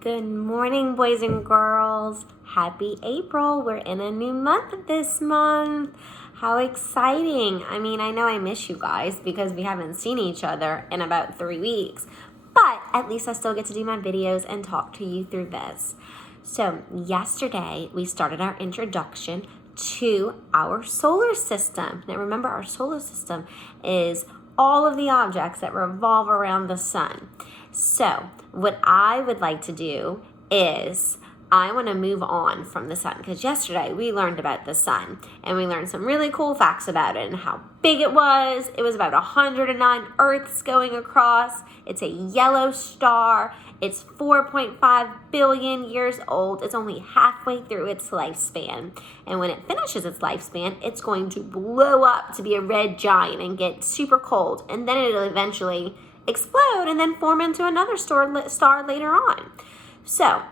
Good morning, boys and girls. Happy April. We're in a new month this month. How exciting. I know I miss you guys because we haven't seen each other in about 3 weeks. But at least I still get to do my videos and talk to you through this. So yesterday we started our introduction to our solar system. Now remember, our solar system is all of the objects that revolve around the sun. So what I would like to do is I want to move on from the sun, because yesterday we learned about the sun and we learned some really cool facts about it and how big it was. It was about 109 Earths going across. It's a yellow star. It's 4.5 billion years old. It's only halfway through its lifespan. And when it finishes its lifespan, it's going to blow up to be a red giant and get super cold. And then it'll eventually explode and then form into another star later on. So,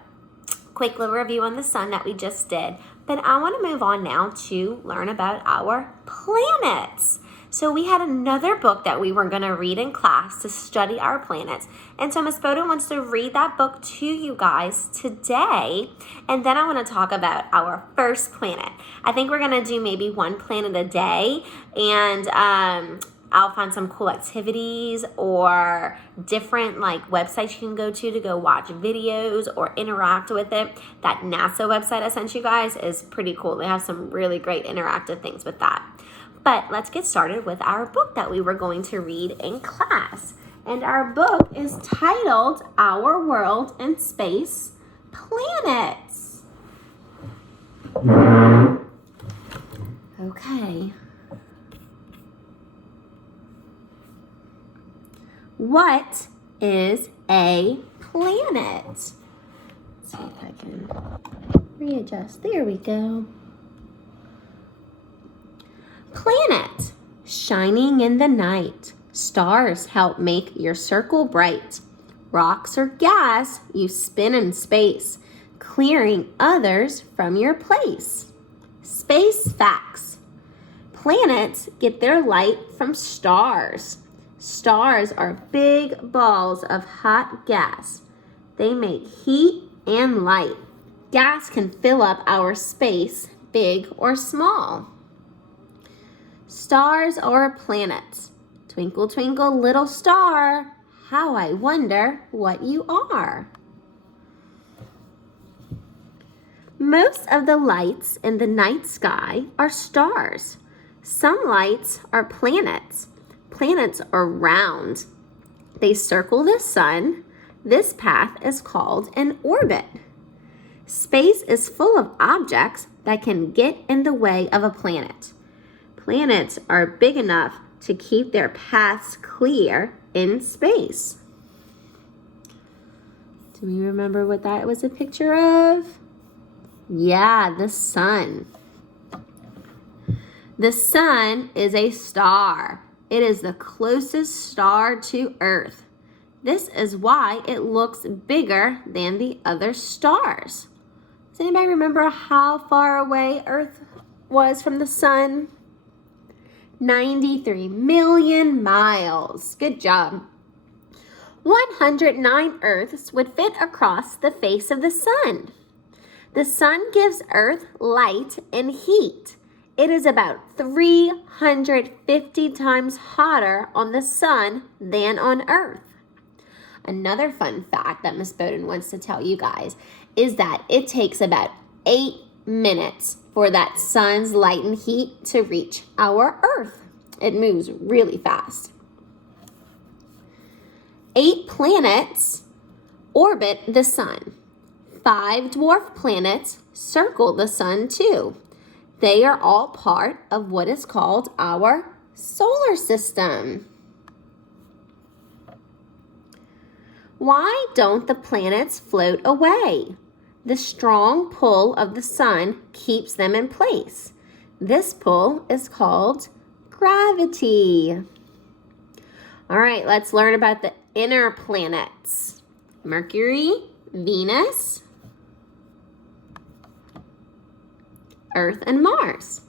quick little review on the sun that we just did. But I want to move on now to learn about our planets. So we had another book that we were going to read in class to study our planets. And so Miss Bowden wants to read that book to you guys today. And then I want to talk about our first planet. I think we're going to do maybe one planet a day. And I'll find some cool activities or different websites you can go to go watch videos or interact with it. That NASA website I sent you guys is pretty cool. They have some really great interactive things with that. But let's get started with our book that we were going to read in class. And our book is titled Our World in Space, Planets. Okay. What is a planet? Let's see if I can readjust. There we go. Planet, shining in the night. Stars help make your circle bright. Rocks or gas you spin in space, clearing others from your place. Space facts. Planets get their light from stars. Stars are big balls of hot gas. They make heat and light. Gas can fill up our space, big or small. Stars or planets. Twinkle, twinkle, little star, how I wonder what you are. Most of the lights in the night sky are stars. Some lights are planets. Planets are round. They circle the sun. This path is called an orbit. Space is full of objects that can get in the way of a planet. Planets are big enough to keep their paths clear in space. Do we remember what that was a picture of? Yeah, the sun. The sun is a star. It is the closest star to Earth. This is why it looks bigger than the other stars. Does anybody remember how far away Earth was from the sun? 93 million miles. Good job. 109 Earths would fit across the face of the sun. The sun gives Earth light and heat. It is about 350 times hotter on the sun than on Earth. Another fun fact that Miss Bowden wants to tell you guys is that it takes about 8 minutes for that sun's light and heat to reach our Earth. It moves really fast. 8 planets orbit the sun. 5 dwarf planets circle the sun too. They are all part of what is called our solar system. Why don't the planets float away? The strong pull of the sun keeps them in place. This pull is called gravity. All right, let's learn about the inner planets. Mercury, Venus, Earth, and Mars.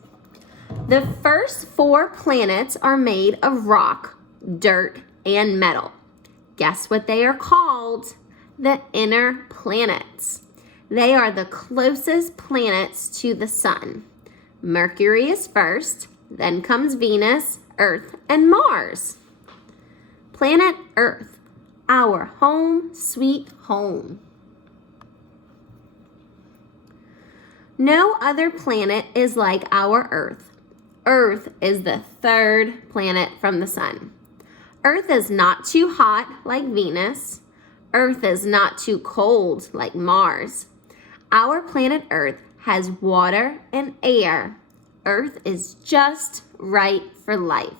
The first 4 planets are made of rock, dirt, and metal. Guess what they are called? the inner planets. They are the closest planets to the sun. Mercury is first, then comes Venus, Earth, and Mars. Planet Earth, our home sweet home. No other planet is like our Earth. Earth is the third planet from the sun. Earth is not too hot like Venus. Earth is not too cold like Mars. Our planet Earth has water and air. Earth is just right for life.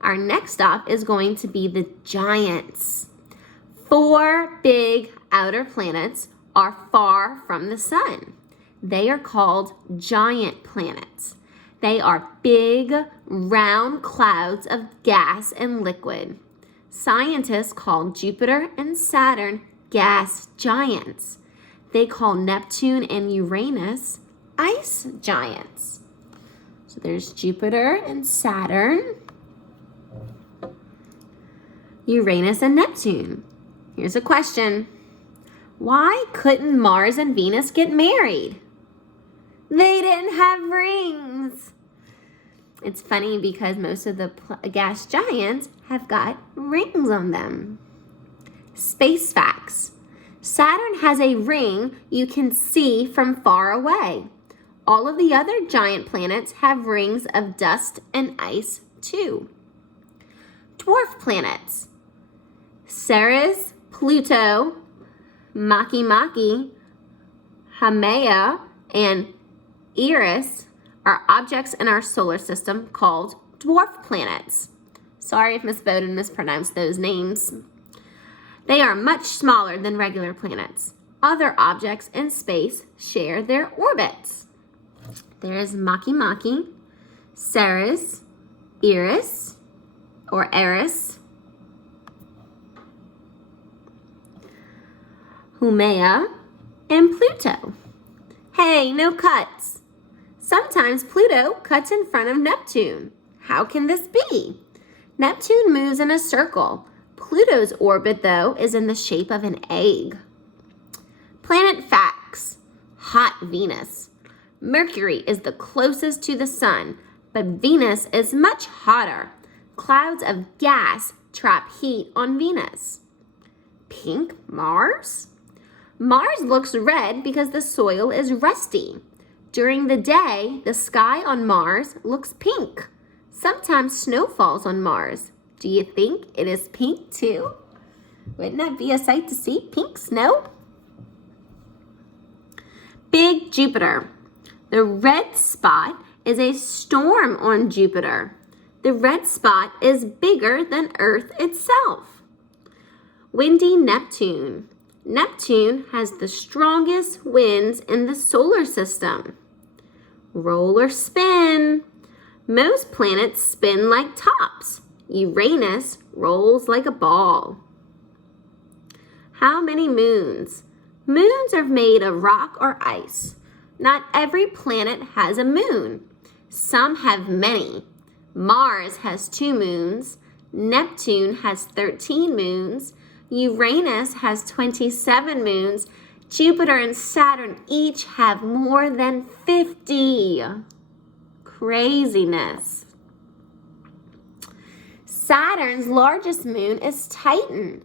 Our next stop is going to be the giants. 4 big outer planets are far from the sun. They are called giant planets. They are big, round clouds of gas and liquid. Scientists call Jupiter and Saturn gas giants. They call Neptune and Uranus ice giants. So there's Jupiter and Saturn, Uranus and Neptune. Here's a question. Why couldn't Mars and Venus get married? They didn't have rings. It's funny because most of the gas giants have got rings on them. Space facts. Saturn has a ring you can see from far away. All of the other giant planets have rings of dust and ice too. Dwarf planets. Ceres, Pluto, Makemake, Haumea, and Eris are objects in our solar system called dwarf planets. Sorry if Miss Bowden mispronounced those names. They are much smaller than regular planets. Other objects in space share their orbits. There is Makemake, Ceres, Eris, Haumea, and Pluto. Hey, no cuts. Sometimes Pluto cuts in front of Neptune. How can this be? Neptune moves in a circle. Pluto's orbit, though, is in the shape of an egg. Planet facts. Hot Venus. Mercury is the closest to the sun, but Venus is much hotter. Clouds of gas trap heat on Venus. Pink Mars? Mars looks red because the soil is rusty. During the day, the sky on Mars looks pink. Sometimes snow falls on Mars. Do you think it is pink too? Wouldn't that be a sight to see? Pink snow? Big Jupiter. The red spot is a storm on Jupiter. The red spot is bigger than Earth itself. Windy Neptune. Neptune has the strongest winds in the solar system. Roll or spin. Most planets spin like tops. Uranus rolls like a ball. How many moons? Moons are made of rock or ice. Not every planet has a moon. Some have many. Mars has 2 moons. Neptune has 13 moons. Uranus has 27 moons. Jupiter and Saturn each have more than 50. Craziness. Saturn's largest moon is Titan.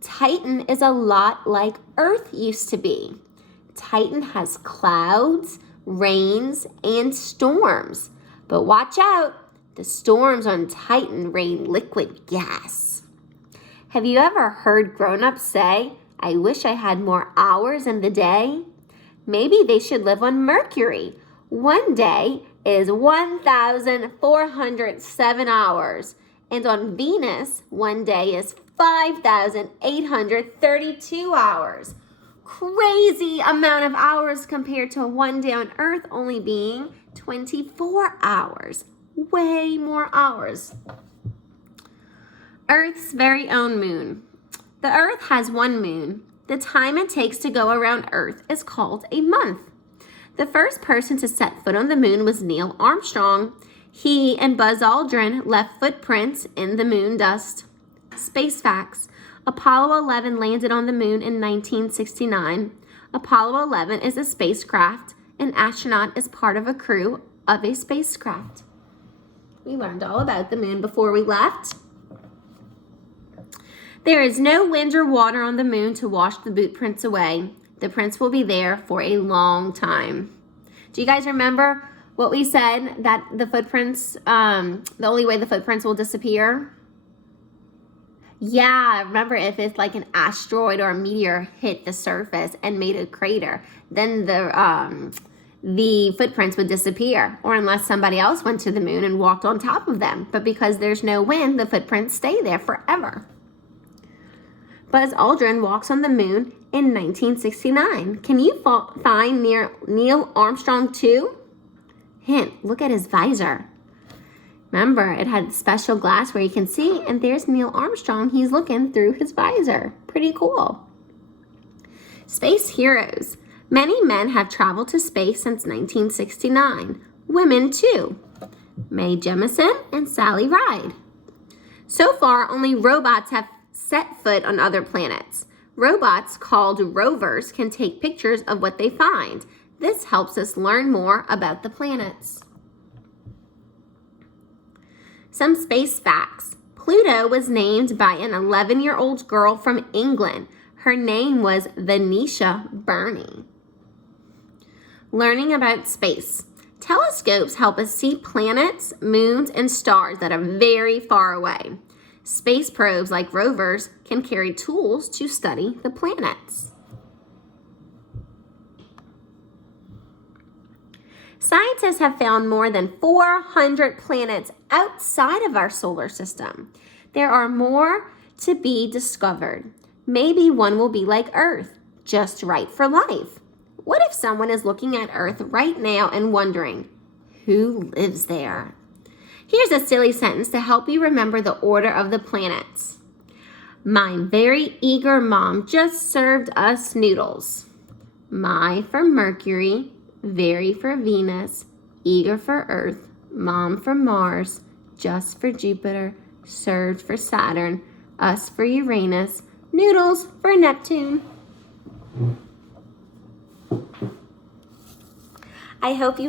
Titan is a lot like Earth used to be. Titan has clouds, rains, and storms. But watch out, the storms on Titan rain liquid gas. Have you ever heard grown-ups say, I wish I had more hours in the day? Maybe they should live on Mercury. One day is 1,407 hours. And on Venus, one day is 5,832 hours. Crazy amount of hours compared to one day on Earth only being 24 hours. Way more hours. Earth's very own moon. The Earth has 1 moon. The time it takes to go around Earth is called a month. The first person to set foot on the moon was Neil Armstrong. He and Buzz Aldrin left footprints in the moon dust. Space facts. Apollo 11 landed on the moon in 1969. Apollo 11 is a spacecraft. An astronaut is part of a crew of a spacecraft. We learned all about the moon before we left. There is no wind or water on the moon to wash the boot prints away. The prints will be there for a long time. Do you guys remember what we said, that the footprints, the only way the footprints will disappear? Yeah, remember if it's like an asteroid or a meteor hit the surface and made a crater, then the footprints would disappear, or unless somebody else went to the moon and walked on top of them. But because there's no wind, the footprints stay there forever. Buzz Aldrin walks on the moon in 1969. Can you find Neil Armstrong too? Hint, look at his visor. Remember, it had special glass where you can see, and there's Neil Armstrong. He's looking through his visor. Pretty cool. Space heroes. Many men have traveled to space since 1969. Women too. Mae Jemison and Sally Ride. So far, only robots have set foot on other planets. Robots called rovers can take pictures of what they find. This helps us learn more about the planets. Some space facts. Pluto was named by an 11-year-old girl from England. Her name was Venetia Burney. Learning about space. Telescopes help us see planets, moons, and stars that are very far away. Space probes like rovers can carry tools to study the planets. Scientists have found more than 400 planets outside of our solar system. There are more to be discovered. Maybe one will be like Earth, just right for life. What if someone is looking at Earth right now and wondering, who lives there? Here's a silly sentence to help you remember the order of the planets. My very eager mom just served us noodles. My for Mercury, very for Venus, eager for Earth, mom for Mars, just for Jupiter, served for Saturn, us for Uranus, noodles for Neptune. I hope you